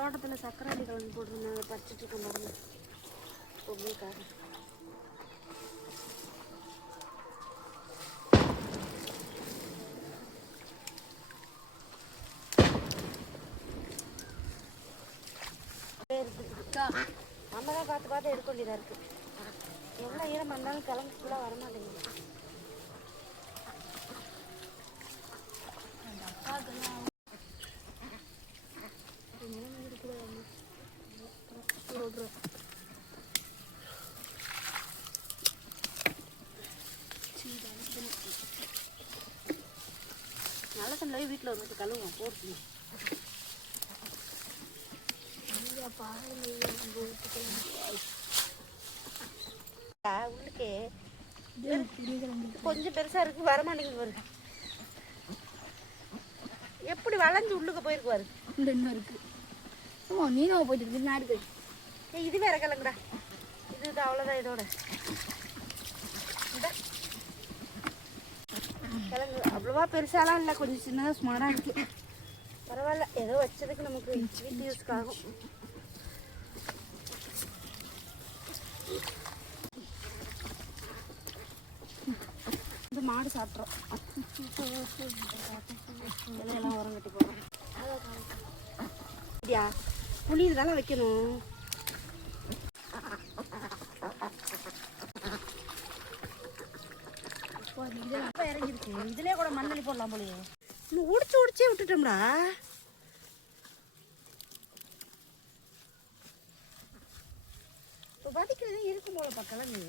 தோட்டத்தில் சக்கரை அடி கிழங்கு போட்டிருந்தாங்க, பறிச்சுட்டு இருக்க பாருங்க பொங்கலுக்காக. நம்ம தான் பார்த்து பார்த்து எடுக்க வேண்டியதாக இருக்குது. எவ்வளோ ஈரம் இருந்தாலும் கிழங்கு ஃபுல்லாக வரமாட்டேங்குது. நல்ல தண்ணிலே வீட்டில் வந்துட்டு கழுவுவோம் போட்டு. உள்ளுக்கே கொஞ்சம் பெருசா இருக்கு, வரமாட்டேங்குது பாருங்க. எப்படி வளைஞ்சு உள்ளுக்கு போயிருக்கு பாரு. இன்னும் இருக்கு. நீங்க போயிட்டு இருக்கு நான் இருக்கு. இது வேற கிழங்குடா. இது அவ்வளோதான். இதோட கிழங்கு அவ்வளோவா பெருசாலாம் இல்லை, கொஞ்சம் சின்னதாக ஸ்மார்ட்டாக இருக்கு. பரவாயில்ல, ஏதோ வச்சதுக்கு நமக்கு வீட்டு யூஸ்க்கு ஆகும். இந்த மாடு சாப்பிட்றோம். எல்லாம் உரம் கட்டி போடுறோம். அப்படியா புளி இதெல்லாம் வைக்கணும். இறங்கிடுச்சு. இதுலேயே கூட மண்ணெளி போடலாம் போலியே. இன்னும் உடிச்சே விட்டுட்டோம்டா. இப்போ வதிக்கிறது இருக்கும் போலப்பா கிழங்கு.